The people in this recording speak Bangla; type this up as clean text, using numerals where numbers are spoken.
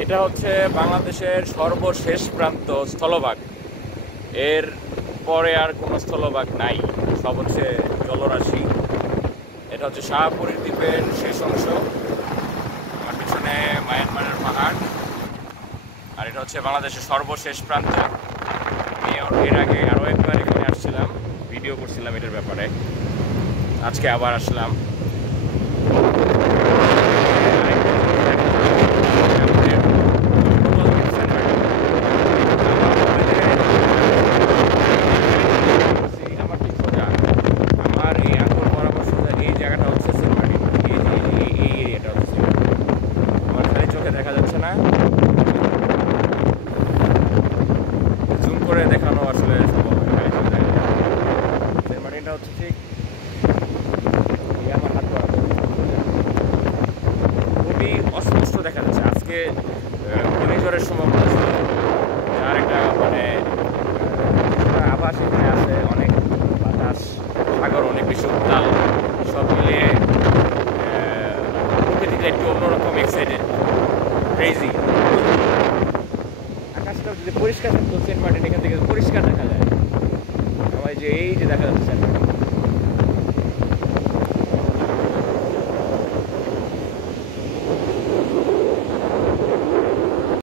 এটা হচ্ছে বাংলাদেশের সর্বশেষ প্রান্ত স্থলভাগ। এর পরে আর কোনো স্থলভাগ নাই, সব হচ্ছে জলরাশি। এটা হচ্ছে শাহপুরীর দ্বীপের শেষ অংশ। আমার পিছনে মায়ানমারের পাহাড়, আর এটা হচ্ছে বাংলাদেশের সর্বশেষ প্রান্ত। আমি এর আগে আরও একবার এখানে আসছিলাম, ভিডিও করছিলাম এটার ব্যাপারে। আজকে আবার আসলাম। আমার ঠিক সোজা, আমার এই আঙ্গুল বরাবর সোজা এই জায়গাটা হচ্ছে সেন্ট মার্টিন। এই এরিয়াটা হচ্ছে, আমার খালি চোখে দেখা যাচ্ছে না, জুম করে দেখানো আসলে সম্ভব হয়, খালি চোখে দেখা যায়। সেন্ট মার্টিনটা হচ্ছে ঠিক এই আমার হাত বরাবর, খুবই অস্পষ্ট দেখা যাচ্ছে। আজকে ঘূর্ণিঝড়ের সম্ভাবনা ছিল, যার একটা মানে আভাস এখানে আছে। অনেক বাতাস, সাগর অনেক বেশি উত্তাল, সব মিলিয়ে প্রকৃতিটা একটু অন্যরকম, এক্সাইটেড, ক্রেজি। আকাশটা যদি পরিষ্কার থাকতো, সেন্ট মার্টিন এখান থেকে পরিষ্কার দেখা যায়। সবাই যে এই যে দেখা যাচ্ছে